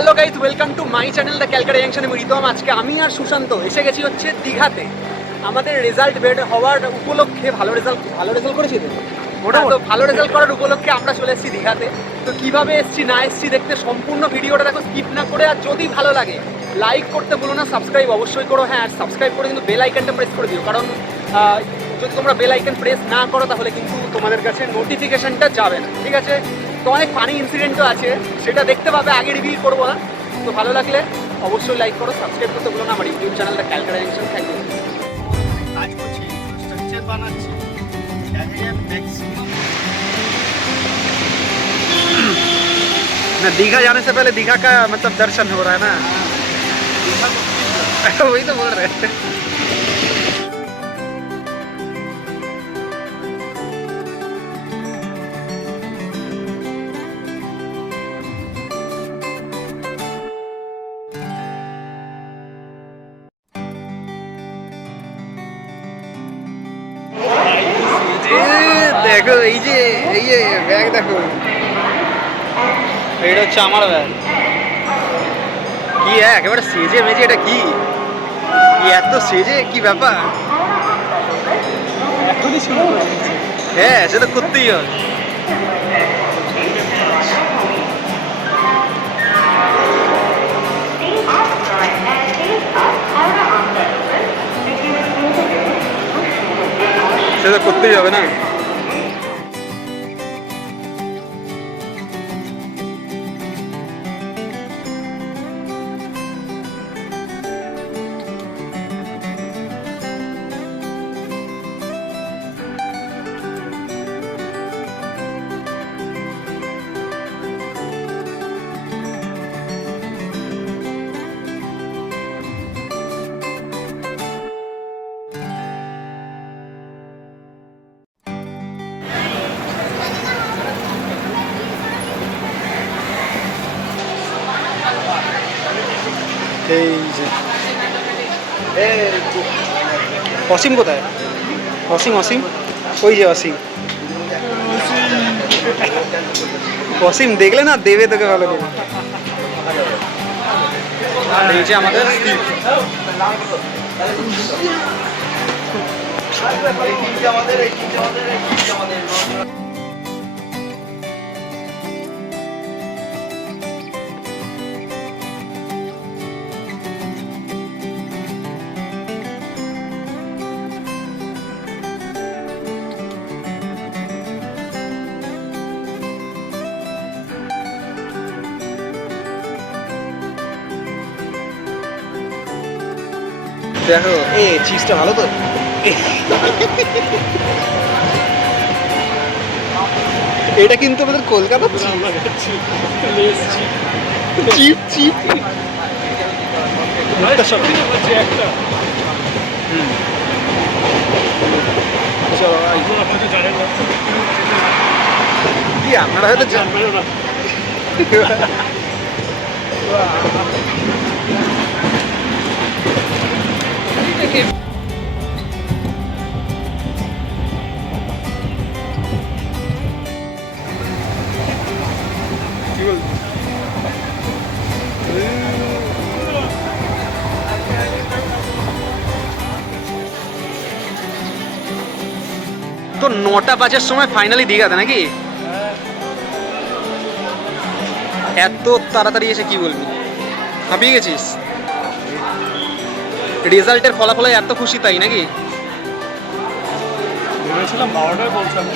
Hello guys, welcome to my channel the Calcutta জাংশনে মিলিতম। আজকে আমি আর সুশান্ত এসে গেছি হচ্ছে দীঘাতে। আমাদের রেজাল্ট বের হওয়ার উপলক্ষে ভালো রেজাল্ট করেছি তো মোটামুটি ভালো রেজাল্ট করার উপলক্ষে আমরা চলে এসেছি দীঘাতে। তো কীভাবে এসেছি না এসেছি দেখতে সম্পূর্ণ ভিডিওটা দেখো, স্কিপ না করে। আর যদি ভালো লাগে লাইক করতে বলো না, সাবস্ক্রাইব অবশ্যই করো। হ্যাঁ, আর সাবস্ক্রাইব করে কিন্তু বেল আইকনটা প্রেস করে দিও, কারণ যদি তোমরা বেল আইকন প্রেস না করো তাহলে কিন্তু তোমাদের কাছে নোটিফিকেশনটা যাবে না, ঠিক আছে? তো অনেক ফানি ইনসিডেন্টও আছে, সেটা দেখতে পাবে, আগে রিভিল করবো না। তো ভালো লাগলে অবশ্যই লাইক করো, সাবস্ক্রাইব করতে বলো না আমার YouTube channel the Calcutta junction. Thank you. কাজ করছি, স্ট্রাকচার বানাচ্ছি। দেখা যায় ম্যাক্সিমাম ना दीघा जाने से पहले दीघा का मतलब दर्शन हो रहा है ना, वही तो बोल रहे हैं। দেখো এই যে ব্যাগ দেখো, এটা হচ্ছে আমার ব্যাগ। কি একেবারে সেজে মেজে, এটা কি এত সেজে, কি ব্যাপার? এখনই শুরু করেছি। হ্যাঁ, সেটা করতেই হবে। সেটা করতেই হবে না। এই যে অসীম কোথায়? অসীম ওই যে অসীম দেখলে না, দেবে তোকে ভালো করে। এই যে আমাদের দেখো, চিজটা ভালো তো। এটা কিন্তু আমাদের কলকাতা চিপ কি আপনারা হয়তো জানবেন না। তো 9টা 5-এর সময় ফাইনালি দীঘাতে নাকি? এত তাড়াতাড়ি এসে কি বলবি, হাঁপিয়ে গেছিস? রেজাল্টের ফলাফলে এত খুশি তাই নাকি? ভেবেছিলাম 12টায় পৌঁছাবো,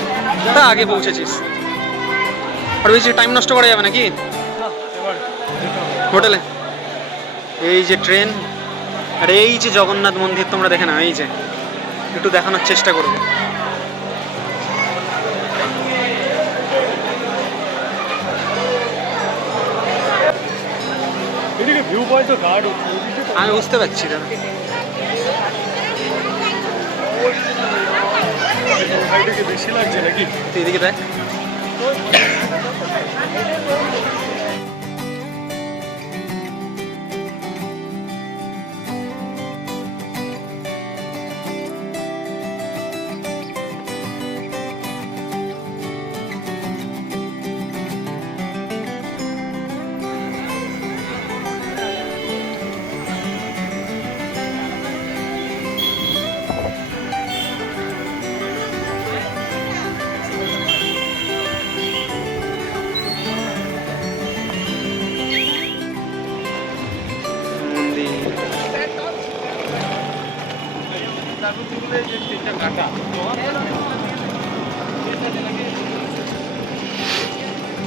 তা আগে পৌঁছেছিস। আর বেশি টাইম নষ্ট করা যাবে নাকি হোটেলে? এই যে ট্রেন, আর এই যে জগন্নাথ মন্দির তোমরা দেখে না, এই যে একটু দেখানোর চেষ্টা করবো। এদিকে ভিউ পয়েন্ট তো গার্ড আমি বুঝতে পারছি না, বেশি লাগছে নাকি? তুই এদিকে দেখ।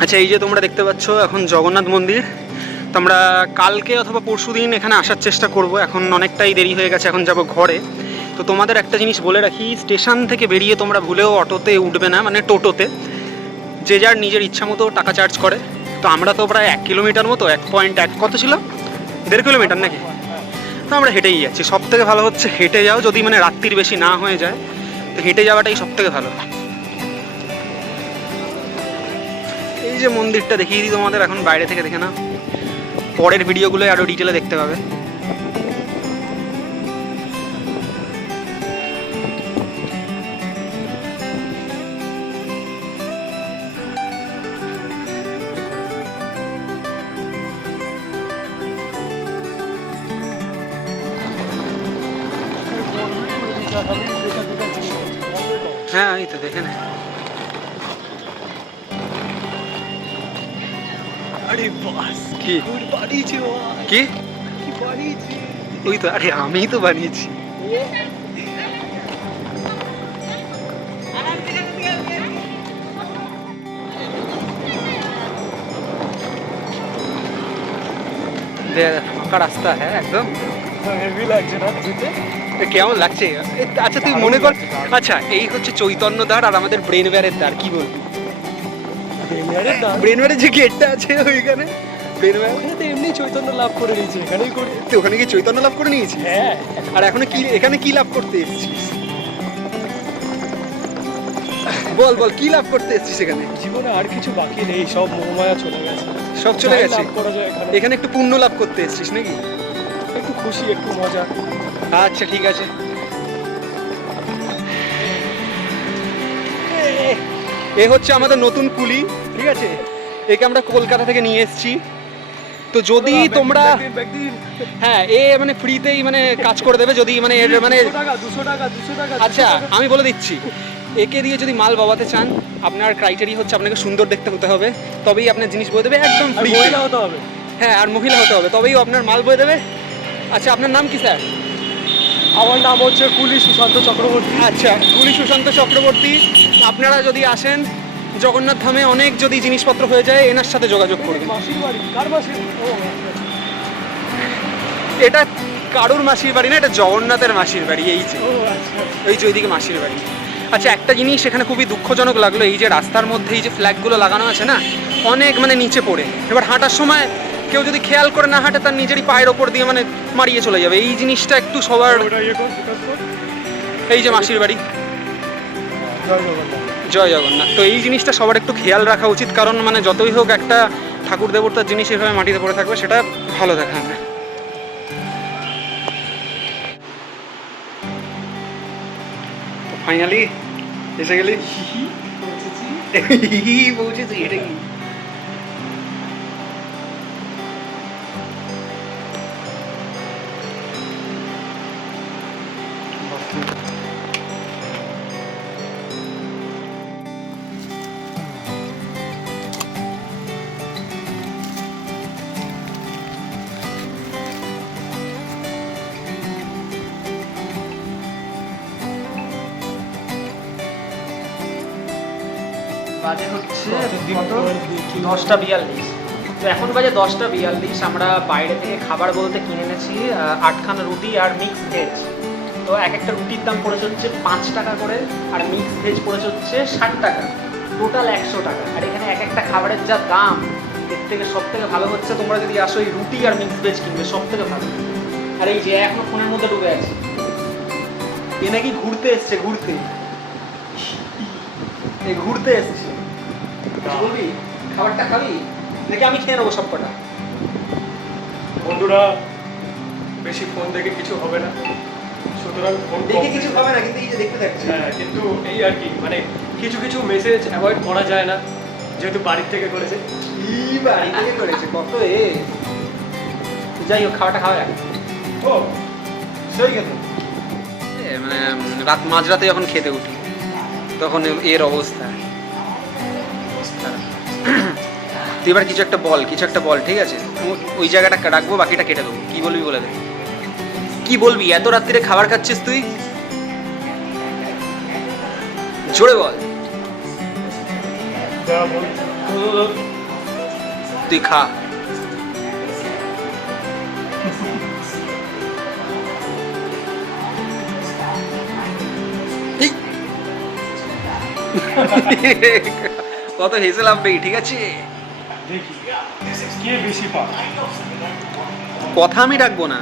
আচ্ছা, এই যে তোমরা দেখতে পাচ্ছ এখন জগন্নাথ মন্দির, তো আমরা কালকে অথবা পরশু দিন এখানে আসার চেষ্টা করব। এখন অনেকটাই দেরি হয়ে গেছে, এখন যাব ঘরে। তো তোমাদের একটা জিনিস বলে রাখি, স্টেশন থেকে বেরিয়ে তোমরা ভুলেও অটোতে উঠবে না, মানে টোটোতে। যে যার নিজের ইচ্ছা মতো টাকা চার্জ করে। তো আমরা তো প্রায় 1 কিলোমিটার মতো, 1.1 কত ছিল, 1.5 কিলোমিটার নাকি, তো আমরা হেঁটেই যাচ্ছি। সব থেকে ভালো হচ্ছে হেঁটে যাও, যদি মানে রাত্রির বেশি না হয়ে যায়, তো হেঁটে যাওয়াটাই সব থেকে ভালো। এই যে মন্দিরটা দেখিয়ে দিই তোমাদের এখন বাইরে থেকে, দেখে না, পরের ভিডিওগুলো আরও ডিটেলে দেখতে পাবে। হ্যাঁ, এই তো দেখে না। আরে বাস কি বাড়িয়েছে কি কি বাড়িয়েছে। ওই তো, আরে আমিই তো বানিয়েছি। ফাঁকা রাস্তা, হ্যাঁ একদম। হেভি লাগছে না যেতে? কেমন লাগছে? আচ্ছা তুই মনে কর, আচ্ছা এই হচ্ছে চৈতন্য দ্বার আর আমাদের ব্রেনওয়্যারের দ্বার, কি বলবি? ব্রেনওয়্যারের যে গেটটা আছে ওইখানে, ব্রেনওয়্যার ওখানে তো এমনি চৈতন্য লাভ করে নিয়েছে, এখানেই করি। তো ওখানে কি চৈতন্য লাভ করে নিয়েছি? হ্যাঁ। আর এখনো কি এখানে কি লাভ করতে এসেছিস? বল বল, কি লাভ করতে এসেছিস এখানে? জীবনে আর কিছু বাকি নেই, সব মোহমায়া চলে গেছে। সব চলে যাই গেছে। লাভ করা যায় এখানে। এখানে একটু পুণ্য লাভ করতে এসেছিস নাকি? একটু খুশি, একটু মজা। আচ্ছা ঠিক আছে। এ হচ্ছে আমাদের নতুন কুলি, ঠিক আছে? একে আমরা কলকাতা থেকে নিয়ে এসেছি। তো যদি তোমরা, হ্যাঁ এ মানে ফ্রিতেই মানে কাজ করে দেবে, যদি মানে এর মানে 200 টাকা। আচ্ছা আমি বলে দিচ্ছি, একে দিয়ে যদি মাল বাবাতে চান, আপনার ক্রাইটেরিয়া হচ্ছে আপনাকে সুন্দর দেখতে হতে হবে, তবেই আপনার জিনিস বয়ে দেবে একদম ফ্রি। মহিলা হতে হবে। হ্যাঁ, আর মহিলা হতে হবে, তবেই আপনার মাল বয়ে দেবে। আচ্ছা আপনার নাম কি স্যার? আমার নাম হচ্ছে কুলি সুশান্ত চক্রবর্তী। আচ্ছা, কুলি সুশান্ত চক্রবর্তী। আপনারা যদি আসেন জগন্নাথ ধামে, অনেক যদি জিনিসপত্র হয়ে যায়, এনার সাথে যোগাযোগ করবেন। মাসির বাড়ি কার মাসির? ও এটা কারুর মাসির বাড়ি না, এটা জগন্নাথের মাসির বাড়ি। এই যে আচ্ছা। এই যে ওইদিকে মাসির বাড়ি। আচ্ছা একটা জিনিস এখানে খুবই দুঃখজনক লাগলো, এই যে রাস্তার মধ্যে এই যে ফ্ল্যাগগুলো লাগানো আছে না, অনেক মানে নিচে পড়ে। এবার হাঁটার সময় কেউ যদি খেয়াল করে না হাঁটে, তার নিজেরই পায়ের ওপর দিয়ে মানে মারিয়ে চলে যাবে। এই জিনিসটা একটু সবার, ওটা ইয়ে কর, ফোকাস কর। এই যে মাসির বাড়ি, জয় জগন্নাথ। জয় জগন্নাথ। তো এই জিনিসটা সবার একটু খেয়াল রাখা উচিত, কারণ মানে যতই হোক একটা ঠাকুর দেবতার জিনিস এভাবে মাটিতে পড়ে থাকবে, সেটা ভালো দেখা না। ফাইনালি এসে গেলি, পৌঁছেছি। এটা কি বাজে হচ্ছে 10:42। তো এখন বাজে 10:42। আমরা বাইরে থেকে খাবার বলতে কিনে এনেছি 8খানা রুটি আর মিক্স ভেজ। তো এক একটা রুটির দাম পড়েছে হচ্ছে 5 টাকা করে, আর মিক্স ভেজ পড়েছে হচ্ছে 60 টাকা, টোটাল 100 টাকা। আর এখানে এক একটা খাবারের যা দাম, এর থেকে সব থেকে ভালো হচ্ছে তোমরা যদি আসো এই রুটি আর মিক্স ভেজ কিনবে, সব থেকে ভালো। আর এই যে এখনো ফোনের মধ্যে ডুবে আছে, এ নাকি ঘুরতে এসছে, ঘুরতে এসছে। কিছু বলবি? খাবারটা খাবি নাকি আমি খেয়ে নেবো সবকটা? বন্ধুরা, বেশি ফোন দেখে কিছু হবে না, সুতরাং ফোন দেখে কিছু হবে না, কিন্তু এই যে দেখতে থাকছি। হ্যাঁ, কিন্তু এই আর কি, মানে কিছু কিছু মেসেজ অ্যাভয়েড করা যায় না, যেহেতু বাড়ির থেকে করেছে। কি বাড়ি থেকে করেছে, কত এ। যাই হোক, খাওয়াটা খাওয়া যাক। ও সেই গেল মানে রাত মাঝরাতে যখন খেতে উঠি, তখন এর অবস্থা। তুই এবার কিছু একটা বল, ঠিক আছে? ওই জায়গাটা রাখবো, বাকিটা কেটে দেবো। কি বলবি বলে দে। কি বলবি? এত রাত্রিরে খাবার খাচ্ছিস তুই, জোরে বল। যা বল। তুই খা। কত হেসে লাভ নেই, ঠিক আছে? দেখি কে বেশি পায়। কথা আমি রাখবো না,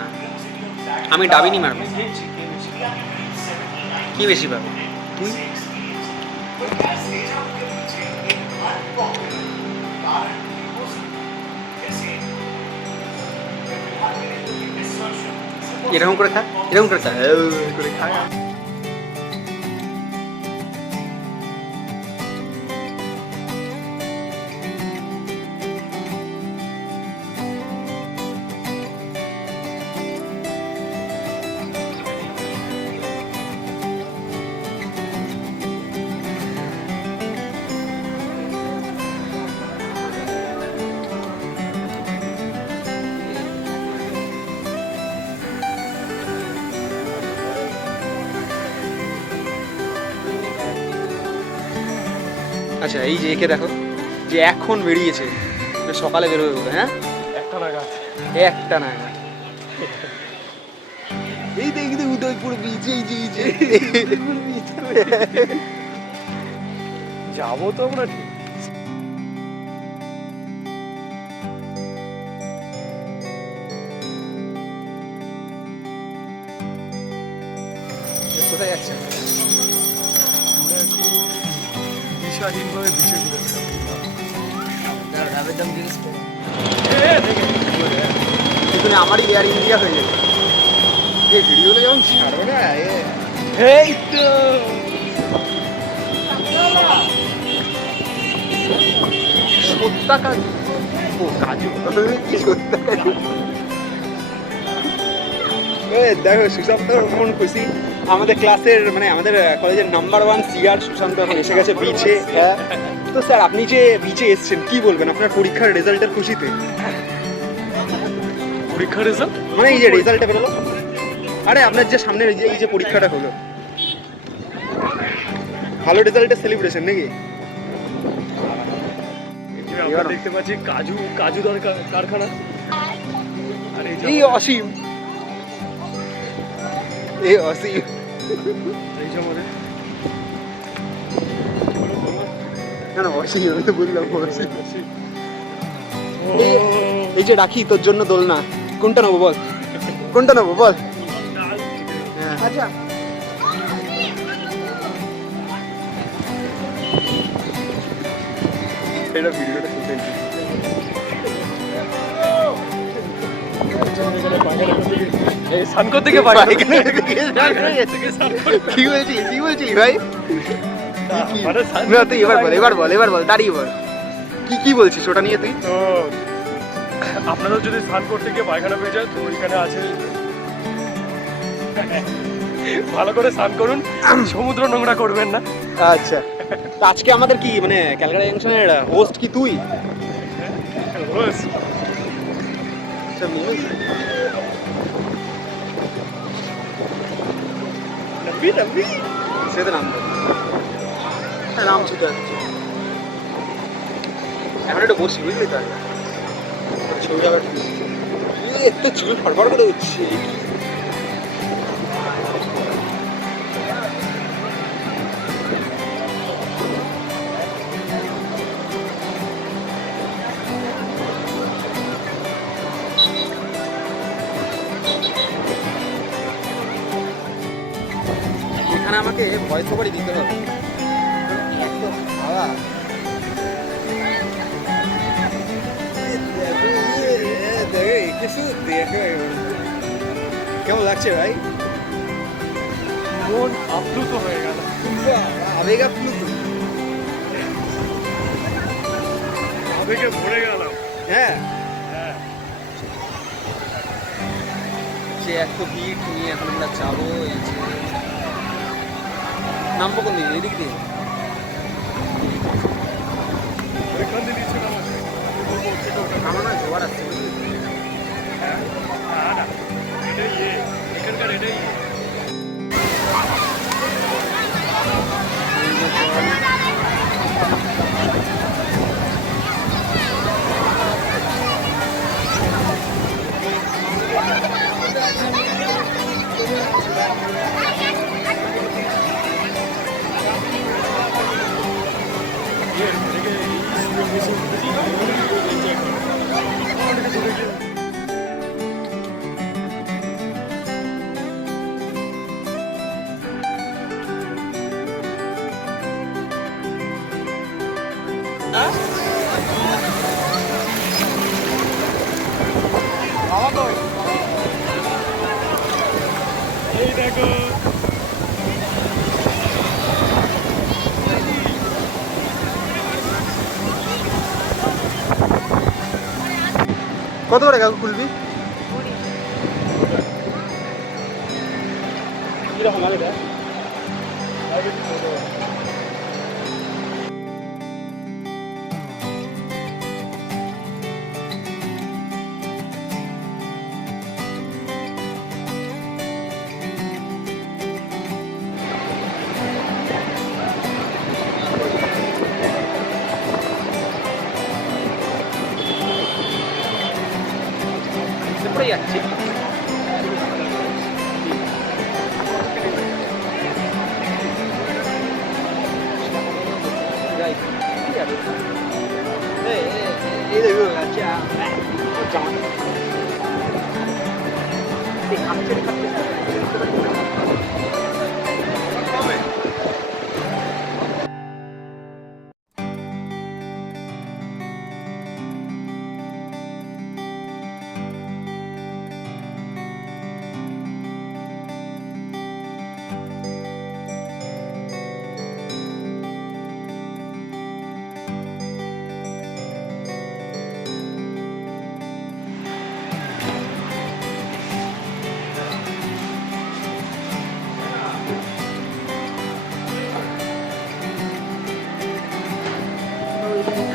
আমি ডাবিনি মারবো। আমি দেখছি কে বেশি পায়। কি বেশি পাবে তুই? এরকম করে খা, এরকম করে খা, করে খা। আচ্ছা, এই যে একে দেখো, যে এখন বেরিয়েছে, সকালে বেরোবে বলে, হ্যাঁ একটা নাগাদ। একটা না, এই দেখি উদয়পুর বিচ, এই যে যাবো তো আমরা ঠিক। কোথায় যাচ্ছে? আমরা এখন দিশাহীনভাবে বিচে ঘুরেছি। ডাবের দাম জিজ্ঞেস করো, এখানে আমারই এয়ার ইন্ডিয়া হয়ে যাবে। এই ভিডিওগুলো যেমন ছাড়বে না, এই তো সত্যা কাজু, ও কাজু, কি সত্যা কাজু। দেখো সুশান্ত মন খুশি, আমাদের ক্লাসের মানে আমাদের কলেজের নাম্বার 1 সিআর সুশান্ত এখন এসে গেছে বিচে। হ্যাঁ, তো স্যার আপনি যে বিচে এসেছেন কি বলবেন আপনার পরীক্ষার রেজাল্টের খুশিতে? পরীক্ষার রেজাল্ট মানে এই যে রেজাল্টটা বেরোলো, আরে আপনার যে সামনে এই যে পরীক্ষাটা হলো, ভালো রেজাল্টের সেলিব্রেশন নাকি? আমরা দেখতে পাচ্ছি কাজু কারখানা। আর এই অসীম, এই অসীম, এই যে আমাদের কেন অসীম? আমি তো বললাম অসীম। এই যে রাখি তোর জন্য দোলনা, কোনটা নেবো বল, কোনটা নেবো বল? আচ্ছা, এটা ভিডিওটা শুনতে স্নান করতে গিয়ে কি বলছিস, কি বলছিস ভাই? মানে না তুই এবার বল দাঁড়িয়ে বল, কি বলছিস ওটা নিয়ে তুই? তো আপনাদের যদি স্নান করতে গিয়ে পায়খানা পেয়ে যায় তো ওইখানে আছে, ভালো করে স্নান করুন, সমুদ্র নোংরা করবেন না। আচ্ছা, তো আজকে আমাদের কি মানে ক্যালকাটা জাংশনের হোস্ট কি তুই? বাস। সে তো নাম নাম ছুটে আসছে, এখন একটু বসি বুঝলি তো, ছবিটা এত চুল ফড়ফড় করে উঠছে। এখানে আমাকে ভয়েস ওভারই দিতে হবে, একদম হাওয়া। কেমন লাগছে ভাই? মন আপ্লুত হয়ে গেল, আবেগ আপ্লুত। আবেগে ভরে গেল। হ্যাঁ, হ্যাঁ, যে এত ভিড় নিয়ে এখন আমরা যাবো, এই যে নামবো কোন দিকে, এদিক দিয়ে? ওইখান দিয়ে নিচে নামাচ্ছে। আমার না জোয়ার আসছে, এটাই এখানকার এটাই। এই দেখো কত করে কাকু খুলবি? কিরকম লাগে এটা? পড়ে যাচ্ছে।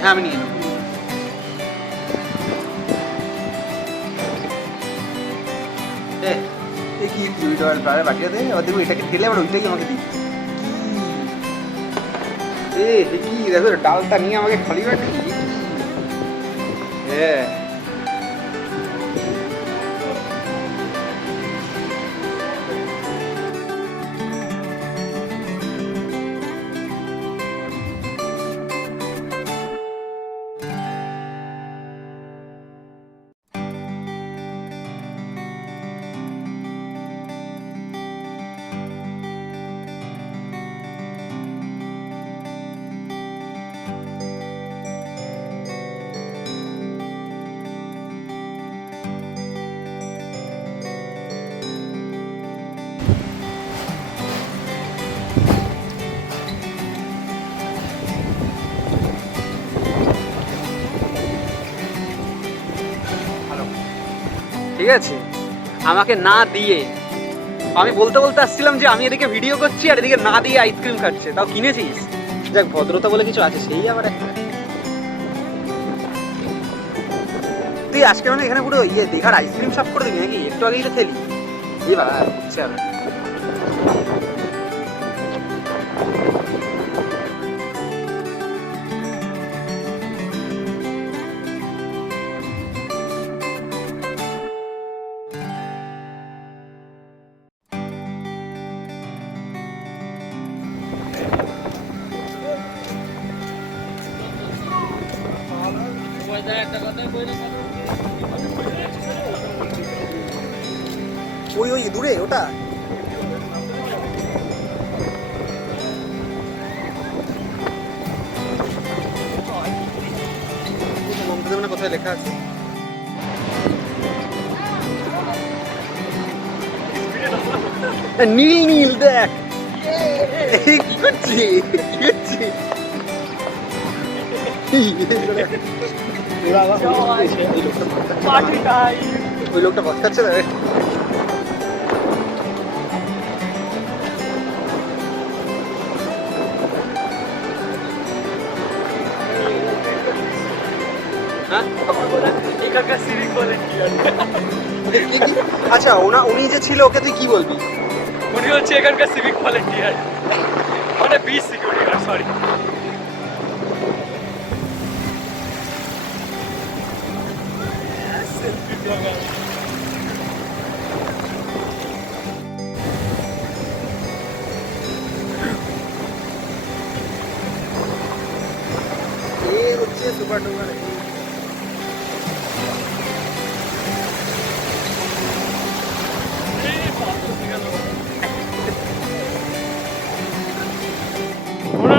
হ্যাঁ আমি নিয়ে নেবো। এ কি তুই ডালে বাটিয়ে দে, আবার দেখবো এটাকে ঠেলে আবার ওইটাই আমাকে দিই। এ কি দেখো ডালটা নিয়ে আমাকে খালি বাটি। হ্যাঁ ঠিক আছে, আমাকে না দিয়ে আমি বলতে বলতে আসছিলাম যে আমি এদিকে ভিডিও করছি আর এদিকে না দিয়ে আইসক্রিম খাচ্ছে, তাও কিনেছিস। যাক ভদ্রতা বলে কিছু আছে, সেই আবার একটা। তুই আজকে মানে এখানে পুরো ইয়ে দীঘার আইসক্রিম শপ করে দিবি নাকি? একটু আগেই তো থেলি। এই বাবা হচ্ছে আর ওই ওই দূরে ওটা। কোথায় লেখা আছে? নীল নীল দেখ কি করছি কি করছি। ওই লোকটা ভাত খাচ্ছে না। আচ্ছা উনি যে ছিল ওকে তুই কি বলবি? উনি হচ্ছে এখানকার সিভিক ভলেন্টিয়ার, মানে বিচ সিকিউরিটি গার্ড, সরি। এ হচ্ছে সুপার ডুপার।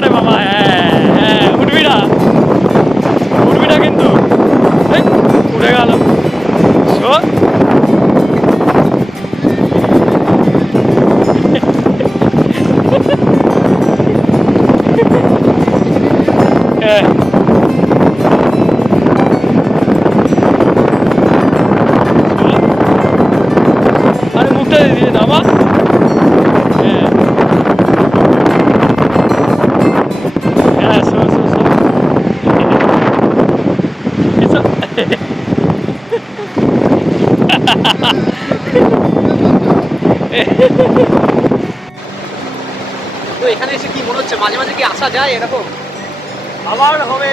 রে বাবা, হ্যাঁ উঠবি না, উঠবি না কিন্তু, উঠে গেল। আরে মুখটা দিয়ে নামা। তো এখানে এসে কি মনে হচ্ছে, মাঝে মাঝে কি আসা যায় এরকম? আবার হবে।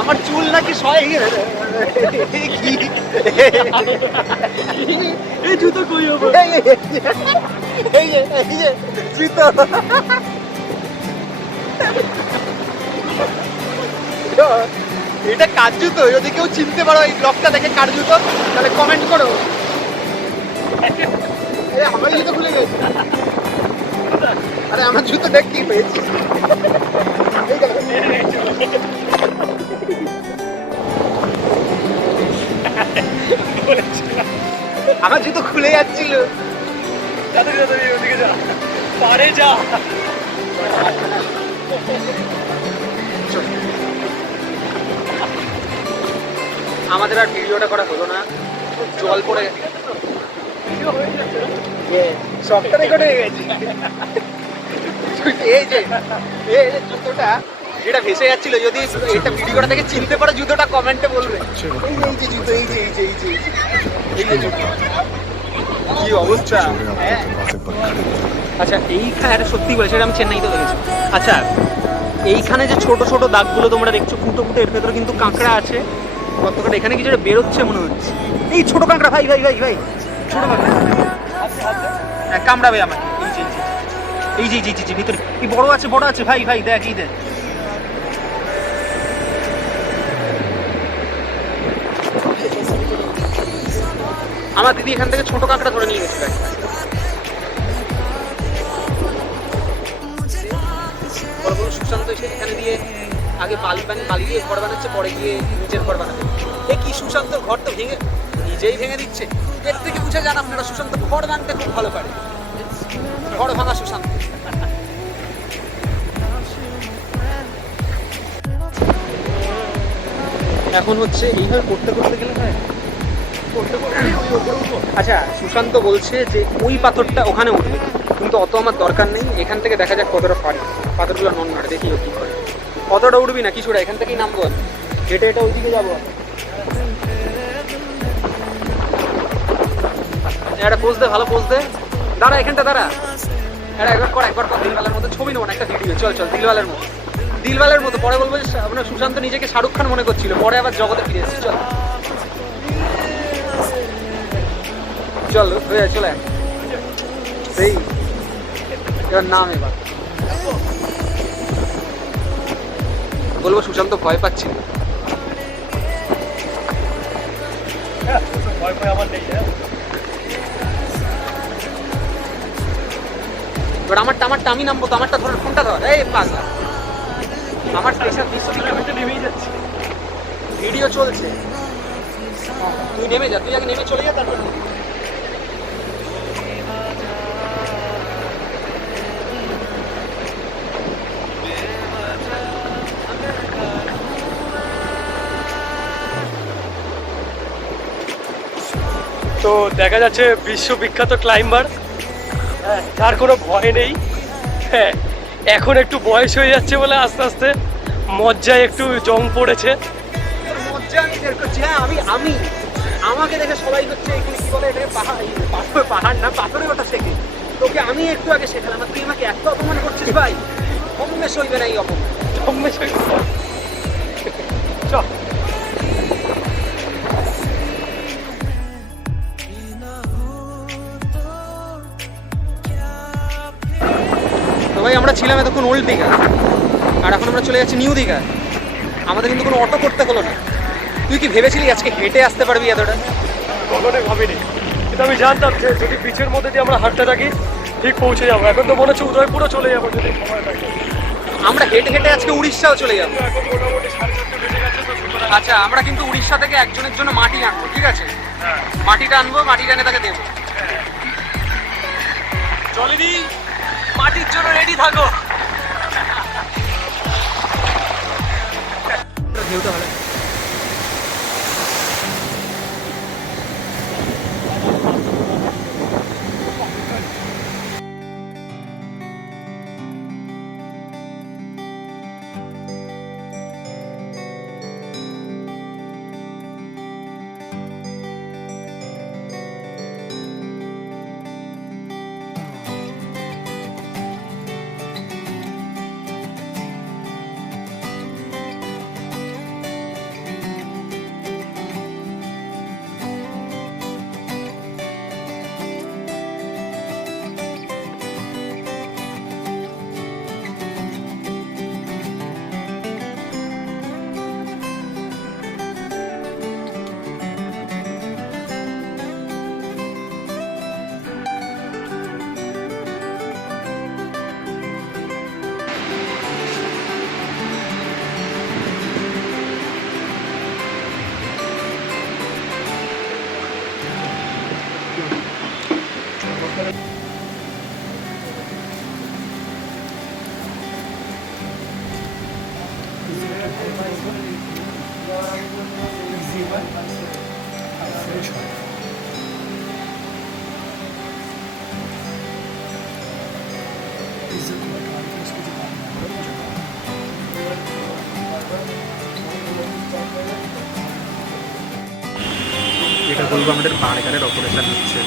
আমার চুল নাকি সয় এই জুতো কই হবে? এই যে জুতো। এটা কার জুতো? যদি কেউ চিনতে পারো এই ব্লগটা দেখে কার জুতো, তাহলে কমেন্ট করো। আমার জুতো খুলে গেছে। আরে আমার জুতো দেখ কি পেয়েছি। আমার জুতো খুলে যাচ্ছিল। ওদিকে যা, পারে যা। আমাদের আর ভিডিওটা করা হলো না, জল পড়ে সবটা রেকর্ড হয়ে গেছে। এই যে জুতোটা যেটা ভেসে যাচ্ছিল, যদি এটা ভিডিওটা থেকে চিনতে পারো জুতোটা কমেন্টে বলবে। এই যে জুতো, এই যে জুতো, কি অবস্থা। আচ্ছা এইখানে সত্যি বলে, সেটা আমি চেন্নাইতে দেখেছি। আচ্ছা এইখানে যে ছোট ছোট দাগগুলো তোমরা দেখছো ফুটো ফুটো, এর ভেতরে কিন্তু কাঁকড়া আছে। কতটা এখানে কিছু একটা বেরোচ্ছে মনে হচ্ছে। এই ছোট কাঁকড়া, ভাই ভাই ভাই ভাই, ছোট কাঁকড়া কামড়াবে আমাকে। এই যে ভিতরে কি বড় আছে ভাই ভাই, দেখ এই দেখ। আমার দিদি এখান থেকে ছোট কাঁকড়া ধরে নিয়ে গেছে। সুশান্ত এসে এখানে দিয়ে আগে বালি দিয়ে ঘর বানাচ্ছে, পরে গিয়ে নিচের ঘর বানাবে। এ কি সুশান্তর ঘর তো নিজেই ভেঙে দিচ্ছে। এর থেকে বুঝে যান আপনারা সুশান্ত ঘর বানাতে খুব ভালো পারে। ঘর ভাঙা সুশান্ত। এখন হচ্ছে এইভাবে করতে গেলে হয়। আচ্ছা সুশান্ত বলছে যে ওই পাথরটা ওখানে উঠবে, কিন্তু অত আমার দরকার নেই। এখান থেকে দেখা যাক কতটা পারি। পাথরগুলো নন মারে, দেখি কি করে। কতটা উঠবি না কিছুটা, এখান থেকেই নামবো। হেঁটে ওইদিকে যাবো। একটা পোজ দে, ভালো পোজ দে। দাঁড়া এখানটা দাঁড়া। একবার কর দিলওয়ালার মতো ছবি নেবো না, একটা ভিডিও। চল দিলওয়ালের মতো। পরে বলবো যে আপনার সুশান্ত নিজেকে শাহরুখ খান মনে করছিল, পরে আবার জগতে ফিরে এসেছি। চল চলে সেই এবার নাম। এবার বলবো সুশান্ত ভয় পাচ্ছিল। এবার আমারটা আমি নামবো তো, আমারটা ধর, ফোনটা ধর। এই পাগলা, আমার স্টেশন বিশ্ববিদ্যালয়টা নেমেই যাচ্ছে, ভিডিও চলছে। তুই নেমে যা, তুই আগে নেমে চলে যা, তারপর তো দেখা যাচ্ছে বিশ্ববিখ্যাত ক্লাইম্বার, যার কোনো ভয় নেই। হ্যাঁ, এখন একটু বয়স হয়ে যাচ্ছে বলে আস্তে আস্তে মজ্জায় একটু জং পড়েছে। মজ্জা আমি বের করছি। হ্যাঁ আমি আমাকে দেখে সবাই হচ্ছে এখানে কি বলে, এটাকে পাহাড় না পাথরের কথা শেখে। তোকে আমি একটু আগে শেখালাম, তুই আমাকে এত অপমান করছিস ভাই। কমবে সইবে না এই অপমান, কমবে সইবে। চল তো ভাই, আমরা ছিলাম এতক্ষণ ওল্ড দীঘা, আর এখন আমরা চলে যাচ্ছি নিউ দীঘা। আমাদের কিন্তু কোনো অটো করতে হলো না। তুই কি ভেবেছিলি আজকে হেঁটে আসতে পারবি এতটা? কখনোই ভাবিনি, কিন্তু আমি জানতাম যে যদি পিচের মধ্যে দিয়ে আমরা হাঁটতে থাকি ঠিক পৌঁছে যাবো। এখন তো মনে হচ্ছে উদয়পুরও চলে যাবো যদি সময় থাকে। আমরা হেঁটে হেঁটে আজকে উড়িষ্যাও চলে যাবো। এখন মোটামুটি 4:30 বেজে গেছে, তো সুতরাং আচ্ছা, আমরা কিন্তু উড়িষ্যা থেকে একজনের জন্য মাটি আনবো, ঠিক আছে? হ্যাঁ। মাটিটা আনবো, মাটিটা এনে তাকে দেবো। জলিনি মাটির জন্য রেডি থাকো। ঢেউটা ভালো। এটা বলবো আমাদের বার্গারের অপারেশন হচ্ছে।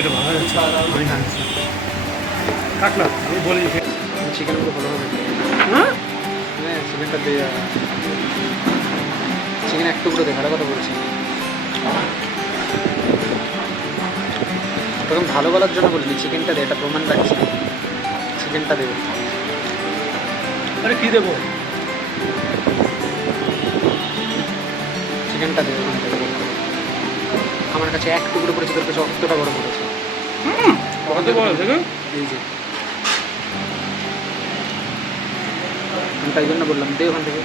এটা ভালো যাচ্ছে, আমি হাঁটছি। কাট না, আমি বলি চিকেনগুলো ভালো হবে। হ্যাঁ হ্যাঁ, চিকেনটা দিয়ে চিকেন এক টুকরো দিয়ে ভালো কথা বলছি। তখন ভালো বলার জন্য বলিনি, চিকেনটা দে, এটা প্রমাণ রাখছি। চিকেনটা দেবে। আরে কি দেবো? চিকেনটা দেবে ওখান থেকে বলতে হবে। আমার কাছে এক টুকরো পড়েছে, তোর কাছে অতটা বড় পড়েছে। কত বড় দেখো। এই যে আমি তাই জন্য বললাম, দে ওখান থেকে।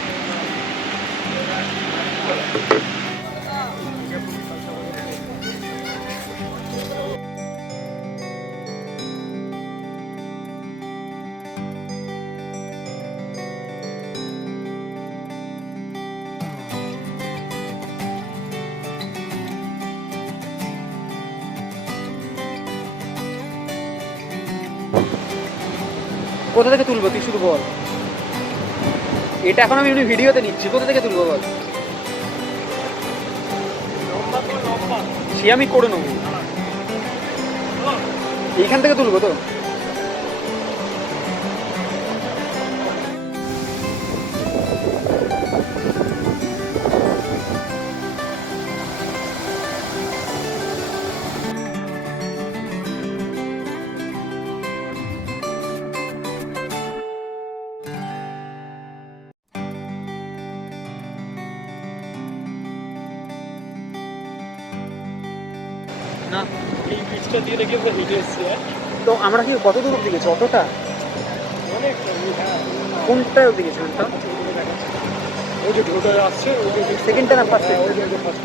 কোথা থেকে তুলবো তুই শুধু বল। এটা এখন আমি এমনি ভিডিওতে নিচ্ছি, কোথা থেকে তুলবো বল। সে আমি করে নেবো। এইখান থেকে তুলবো তো? না, এই পিচটা দিয়ে নাকি আমরা হেঁটে এসেছি। তো আমরা কি কত দূর অব্দি গেছি? অতটা? অনেকটা, হ্যাঁ। কোনটা অব্দি গেছিলাম? তা ওই যে ঢোকা আসছে, ওই যে সেকেন্ডটা না ফার্স্ট? ওই যে ফার্স্ট।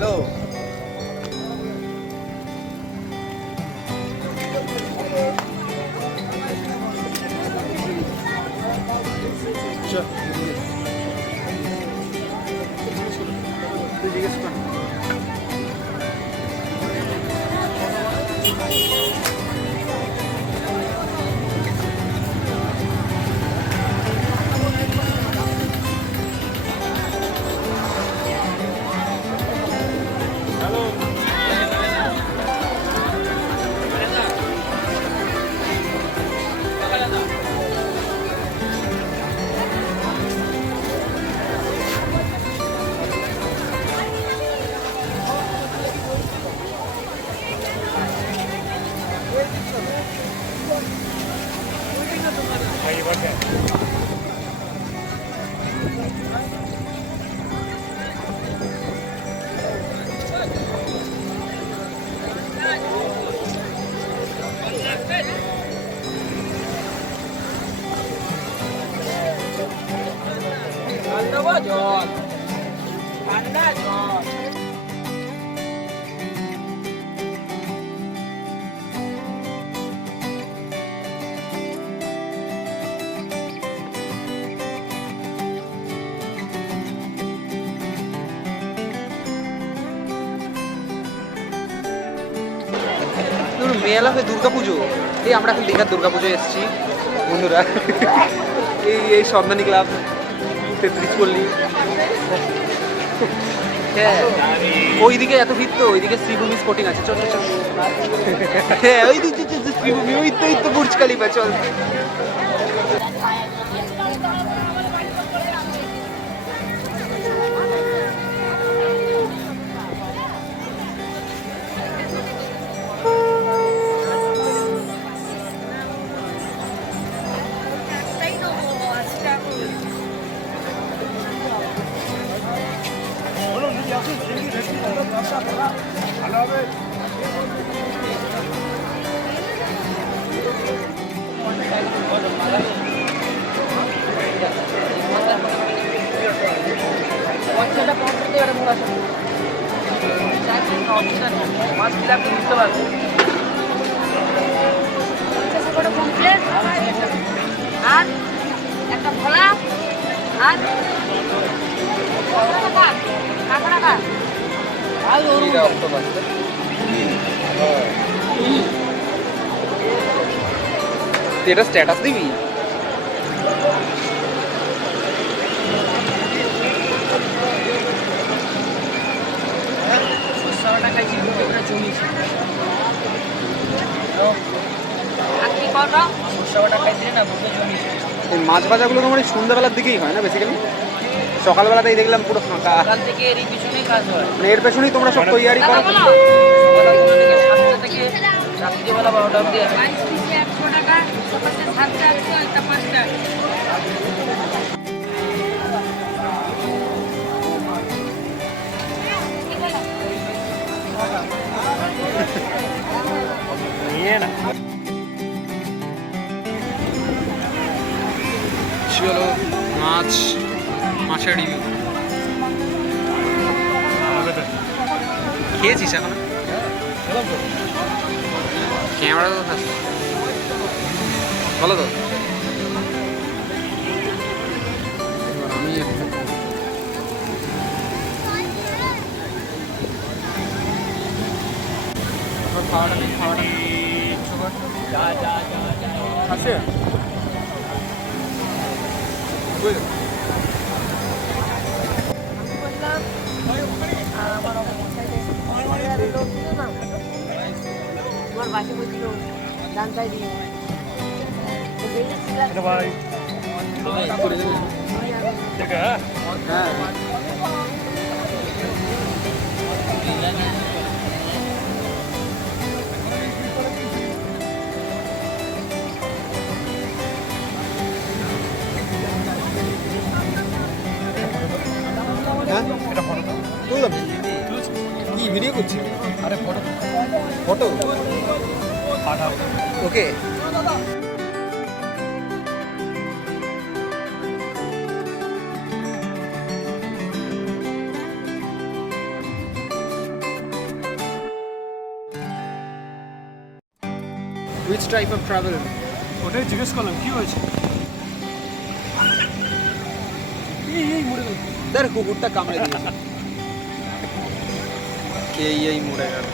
হ্যালো। তুই জিজ্ঞেস কর। জল ঠান্ডা জল। মেলা হয় দুর্গা পুজো। এই আমরা এখন দীঘার দুর্গা পুজো এসেছি বন্ধুরা। এই সন্ধানী ক্লাব 33 পল্লী। হ্যাঁ ওইদিকে এত ভিড় তো, ওইদিকে শ্রীভূমি স্পোর্টিং আছে। চল চল। হ্যাঁ ওই দিকে শ্রীভূমি, ওই তো বুর্জ খলিফা। চল আর একটা ভোলা আর টাকা এটা স্ট্যাটাস দিবি? এই মাছ ভাজাগুলো তোমার এই সন্ধ্যাবেলার দিকেই হয় না বেসিক্যালি? সকালবেলাতেই দেখলাম পুরো ফাঁকা। সকাল থেকে এর পিছনেই কাজ হয়। মানে এর পেছনেই তোমরা সব তৈয়ারি করো? থেকে রাত্রিবেলা 12টা অবধি 100 টাকা, সকালে 7টা আছে, ওইটা 5টা। চলো মাছের রিভিউ। খেয়েছিস এখন? ক্যামেরা তো থাকছে বলো তো। আমি খাওয়াটা আছে বুঝলি? আমার বাসে বলছিল জানতাই দিই হ্যাঁ তুললাম কি ভিডিও করছি? আরে photo Pathao. Okay which type of travel? ওটাই জিজ্ঞেস করলাম কি হয়েছে। এই মরে গেল। দেখ কুকুরটা কামড়ে দিয়েছে। এই মরে গেল।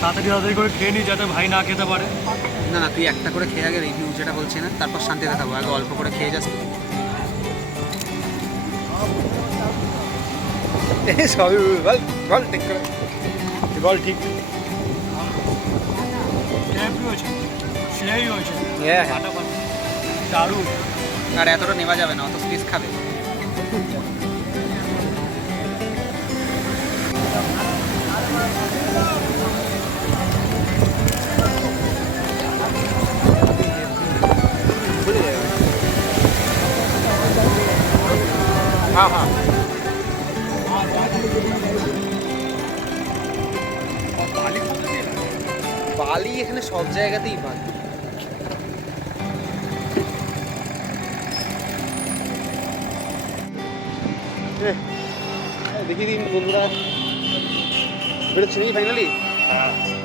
তাড়াতাড়ি করে খেয়ে নি যাতে ভাই না খেতে পারে। না না, তুই একটা করে খেয়ে আগে রিভিউ যেটা বলছি না, তারপর শান্তিতে খাবো। আগে অল্প করে খেয়ে যাস। সবই বল বল ঠিক করে বল ঠিক। সেই হয়েছে হ্যাঁ দারুণ। আর এতটা নেওয়া যাবে না, অত স্পিস খাবে। হ্যাঁ হ্যাঁ বালি এখানে সব জায়গাতেই বালি। দেখি দিন বন্ধুরা বেরোচ্ছে নাকি ফাইনালি।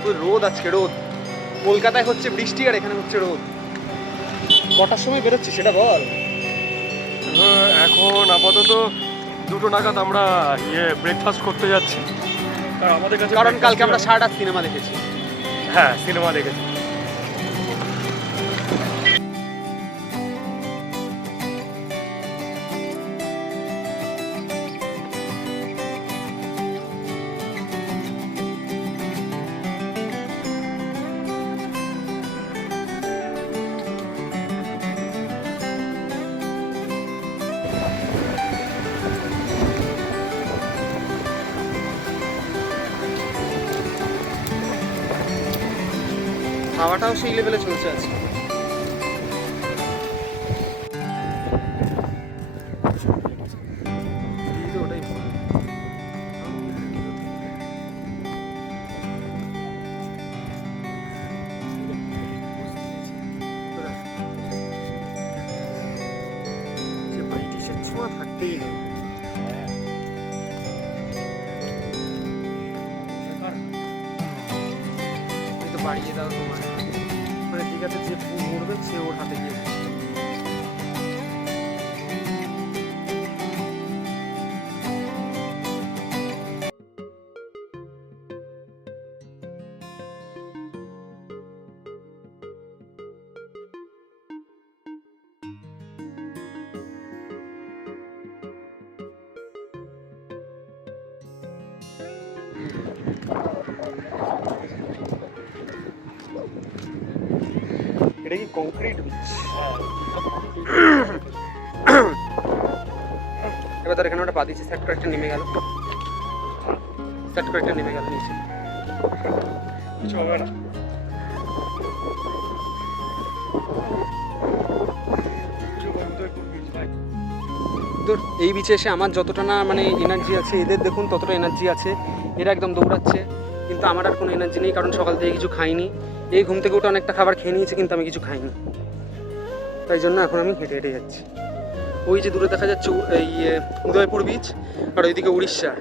ওই রোদ আজকে, রোদ। কলকাতায় হচ্ছে বৃষ্টি আর এখানে হচ্ছে রোদ। কটার সময় বেরোচ্ছি সেটা বল। এখন আপাতত 2টো নাগাদ আমরা ব্রেকফাস্ট করতে যাচ্ছি। আর আমাদের কাছে কারণ কালকে আমরা 8:30 সিনেমা দেখেছি। হ্যাঁ সিনেমা দেখেছি। হাওয়াটাও সেই লেভেলে চলছে আজকে। থাকতেই হবে। বাড়িয়ে দাও তোমার, মানে ঠিক আছে, যে মরবে সে ওর হাতে গিয়ে। এটা কি কংক্রিট বিচ? এবার ধর এখানে ওটা পা দিচ্ছি, সেট করে একটা নেমে গেল, সেট করে একটা নেমে গেল নিচে। কিছু হবে না। তোর এই বিচে এসে আমার যতটা না মানে এনার্জি আছে, এদের দেখুন ততটা এনার্জি আছে। এরা একদম দৌড়াচ্ছে, কিন্তু আমার আর কোনো এনার্জি নেই, কারণ সকাল থেকে কিছু খাইনি। এই ঘুম থেকে উঠে অনেকটা খাবার খেয়ে নিয়েছি, কিন্তু আমি কিছু খাইনি। তাই জন্য এখন আমি হেঁটে হেঁটে যাচ্ছি। ওই যে দূরে দেখা যাচ্ছে এই উদয়পুর বিচ, আর ওইদিকে উড়িষ্যা।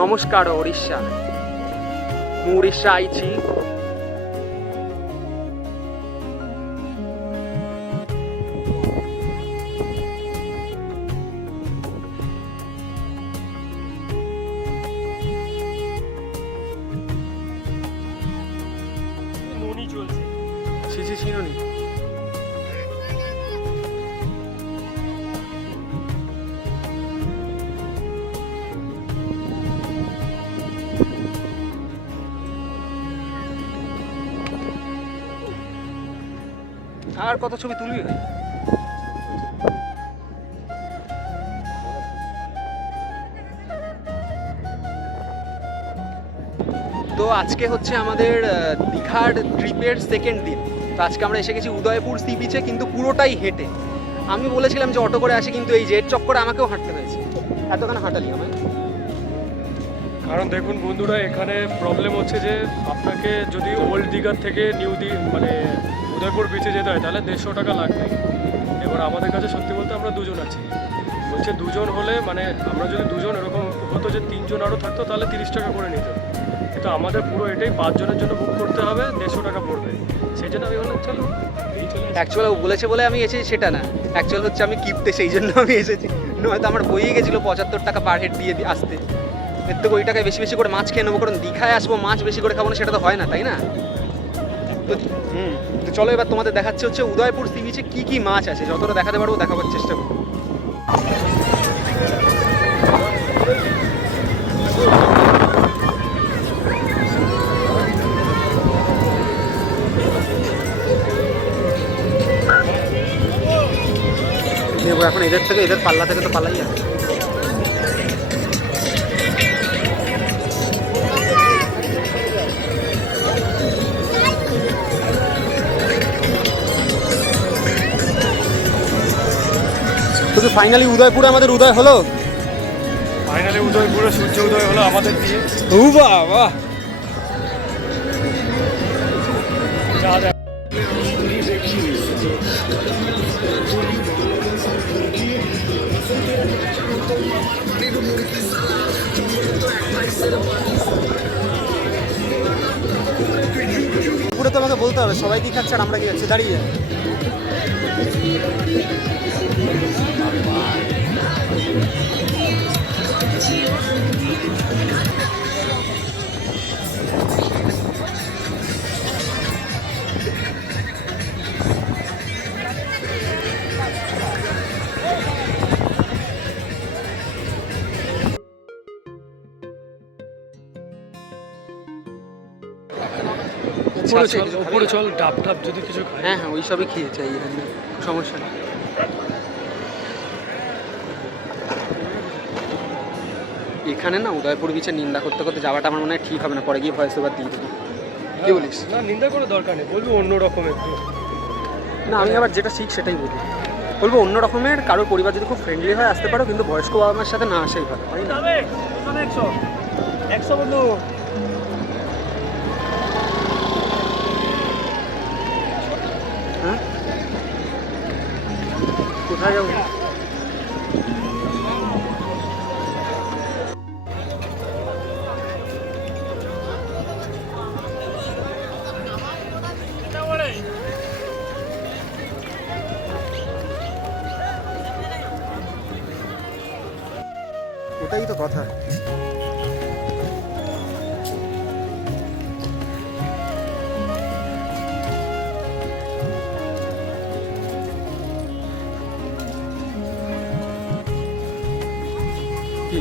নমস্কার উড়িষ্যা, ମୁଁ ଉଡ଼ିଶା ଆଇଛି। মনি চলছে। ছিছি ছিল নি। আর কত ছবি তুলবি ভাই? তো আজকে হচ্ছে আমাদের দীঘার ট্রিপের সেকেন্ড দিন। তো আজকে আমরা এসে গেছি উদয়পুর সি বিচে, কিন্তু পুরোটাই হেঁটে। আমি বলেছিলাম যে অটো করে আসি, কিন্তু এই জেট চক্করে আমাকেও হাঁটতে হয়েছে। এতক্ষণ হাঁটালি আমায়। কারণ দেখুন বন্ধুরা, এখানে প্রবলেম হচ্ছে যে আপনাকে যদি ওল্ড দীঘার থেকে নিউ মানে উদয়পুর বিচে যেতে হয় তাহলে 150 টাকা লাগবে। এবার আমাদের কাছে সত্যি বলতে আমরা দুজন আছি, তো বলছে দুজন হলে মানে আমরা যদি দুজন এরকম হতো যে 3 জন আরও থাকতো তাহলে 30 টাকা করে নিত, কিন্তু আমাদের পুরো এটাই 5 জনের জন্য বুক করতে হবে, 150 টাকা পড়বে। সেই জন্য আমি বললাম চলো এই চলে আসি। অ্যাকচুয়ালি ও বলেছে বলে আমি এসেছি সেটা না, অ্যাকচুয়াল হচ্ছে আমি কিপটে, সেই জন্য আমি এসেছি। নয়তো আমার বইয়ে গেছিলো 75 টাকা পার হেড দিয়ে আসতে। এর থেকে ওই টাকায় বেশি বেশি করে মাছ খেয়ে নেবো, কারণ দীঘায় আসবো মাছ বেশি করে খাবো না সেটা তো হয় না, তাই না? তো চলো এবার তোমাদের দেখাচ্ছে হচ্ছে উদয়পুর সি বিচে কী কী মাছ আছে, যতটা দেখাতে পারবো দেখাবার চেষ্টা করবো। নেবো এখন এদের থেকে, এদের পাল্লা থেকে তো পাল্লাই আছে। তো ফাইনালি উদয়পুরে আমাদের উদয় হলো। ফাইনালি উদয়পুরে সূর্য উদয় হলো আমাদের দিয়ে। ও বাবা, যা দেখ পুরো তো আমাকে বলতে হবে সবাই কি খাচ্ছে আর আমরা কি খাচ্ছি, দাঁড়িয়ে যায়। উপরে চল, উপরে চল, ডাব ডাব যদি কিছু খাই। হ্যাঁ হ্যাঁ, ওই সবই খেয়েছে, এই সমস্যা নেই। এখানে না উদয়পুর বিচে নিন্দা করতে করতে যাওয়াটা আমার মনে হয় ঠিক হবে না, পরে গিয়ে ভয়েস ওভার দিয়ে দেবো। কি বলিস? না নিন্দা করে দরকার নেই, বলবো অন্য রকম একটু। না আমি আবার যেটা ঠিক সেটাই বলবো, বলবো অন্য রকমের। কারোর পরিবার যদি খুব ফ্রেন্ডলি হয় আসতে পারো, কিন্তু বয়স্ক বাবা মার সাথে না আসাই ভালো, তাই না? 100 বন্ধু। হ্যাঁ কোথায় যাবো? ওটাই তো কথা। কি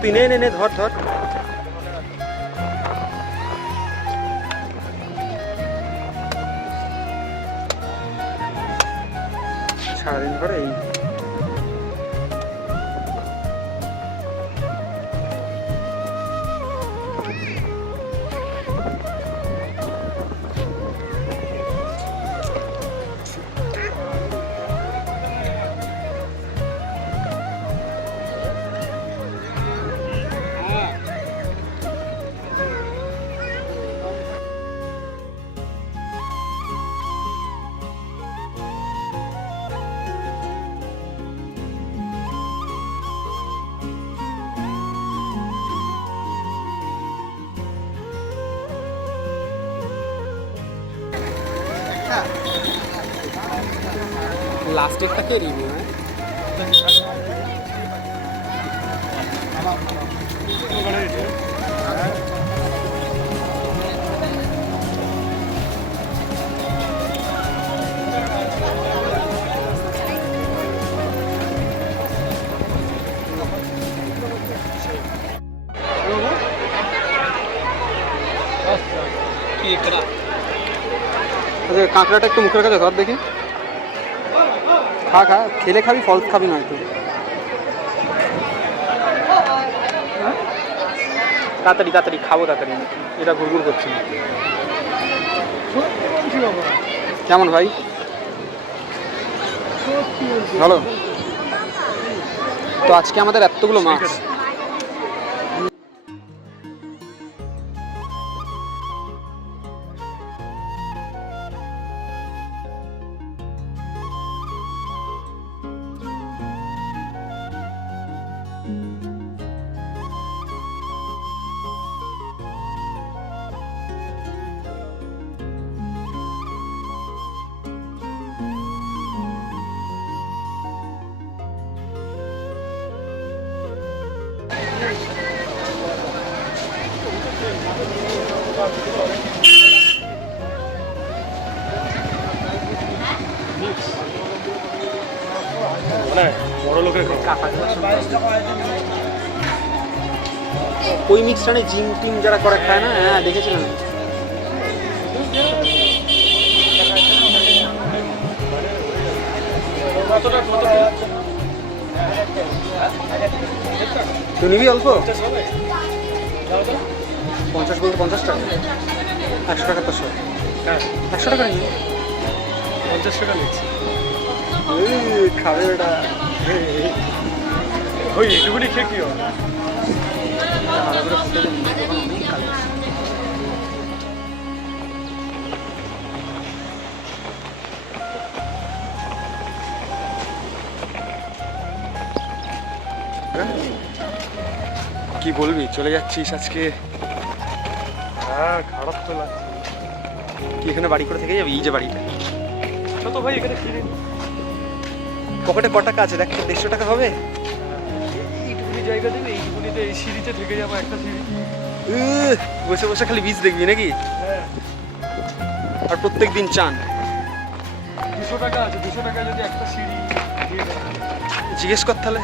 তুই নে নে নে, ধর ধর। সারাদিন পরে এই লাস্টেরটা কে রিভিউ? কাঁকড়াটা একটু মুখের কাছে ধর দেখি। খা খা, খেলে খাবি, ফলস খাবি নয় তো। তাড়াতাড়ি তাড়াতাড়ি খাবো, তাড়াতাড়ি, এটা ঘুরঘুর করছে না। কেমন ভাই? ভালো। তো আজকে আমাদের এতগুলো মাছ। বড় লোকের ওই মিক্সটানে জিম টিম যারা করে খায় না, হ্যাঁ দেখেছিলাম। তুই নিবি অল্প? 50 বলতে 50 টাকা, 100 টাকা তো সব। হ্যাঁ 100 টাকা নিবি? 50 টাকা নিচ্ছি। খাবে এটা ওই এটুকুনি খেয়ে কি হবে? কি বলবি, চলে যাচ্ছিস আজকে? হ্যাঁ খারাপ তো লাগছে। কি এখানে বাড়ি করে থেকে যাবি? এই যে বাড়িটা, তো ভাই এখানে কিনে পকেটে ক টাকা আছে দেখ, 150 টাকা হবে। এইটুকুনি জায়গা দেবে, এইটুকুনিতে এই সিঁড়িতে থেকে যাবো, একটা সিঁড়ি। বসে বসে খালি বীজ দেখবি নাকি? হ্যাঁ আর প্রত্যেক দিন চান? 200 টাকা আছে, 200 টাকা যদি একটা সিঁড়ি দিয়ে দেয়। জিজ্ঞেস কর তাহলে।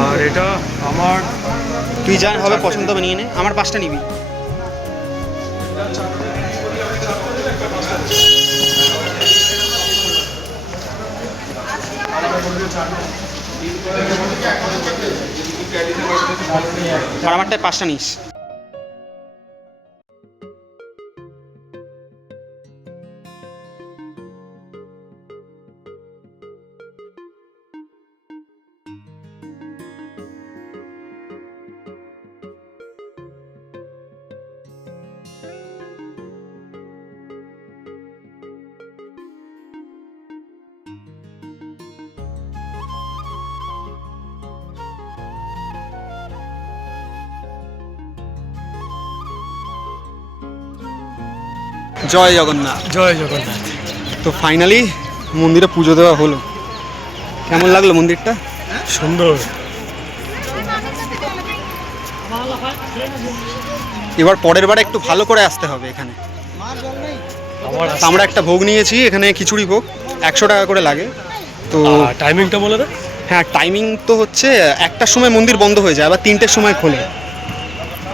আর এটা আমার, তুই যা হবে পছন্দ হবে নিয়ে নে, আমার 5টা নিবি। আর আমারটায় 5টা নিস। জয় জগন্নাথ। জয় জগন্নাথ। তো ফাইনালি মন্দিরে পুজো দেওয়া হলো। কেমন লাগলো মন্দিরটা? সুন্দর। এবার পরের বার একটু ভালো করে আসতে হবে এখানে। আমরা একটা ভোগ নিয়েছি এখানে, খিচুড়ি ভোগ, 100 টাকা করে লাগে। তো টাইমিংটা বলে দে। হ্যাঁ, টাইমিং তো হচ্ছে 1টার সময় মন্দির বন্ধ হয়ে যায়, আবার 3টের সময় খোলে।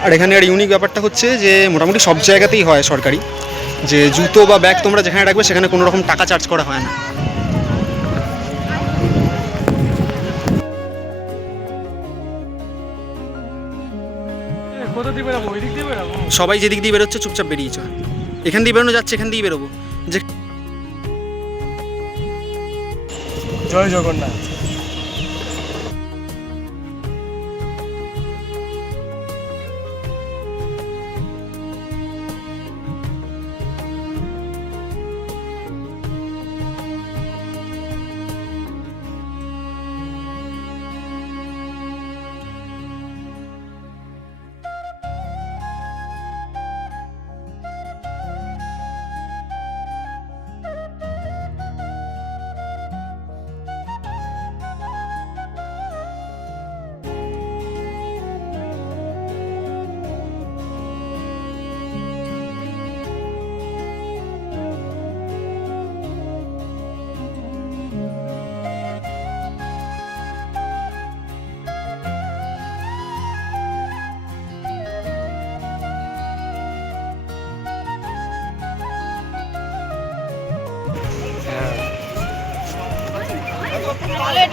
আর এখানে আর ইউনিক ব্যাপারটা হচ্ছে যে মোটামুটি সব জায়গাতেই হয় সরকারি, যে জুতো বা ব্যাগ তোমরা যেখানে রাখবে সেখানে কোনো রকম টাকা চার্জ করা হয় না। কোথা দিয়ে বেরাবো? ওই দিক দিয়ে বেরাবো? সবাই যেদিক দিয়ে বেরোচ্ছে চুপচাপ বেরিয়ে চল। এখান দিয়ে বেরোনো যাচ্ছে, এখান দিয়ে বেরোবো। যে জয় জগন্নাথ।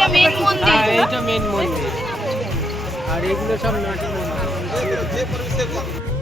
এটা মেন মন্দির। এইটা মেন মন্দির, আর এগুলো সব নাটি মন্দির।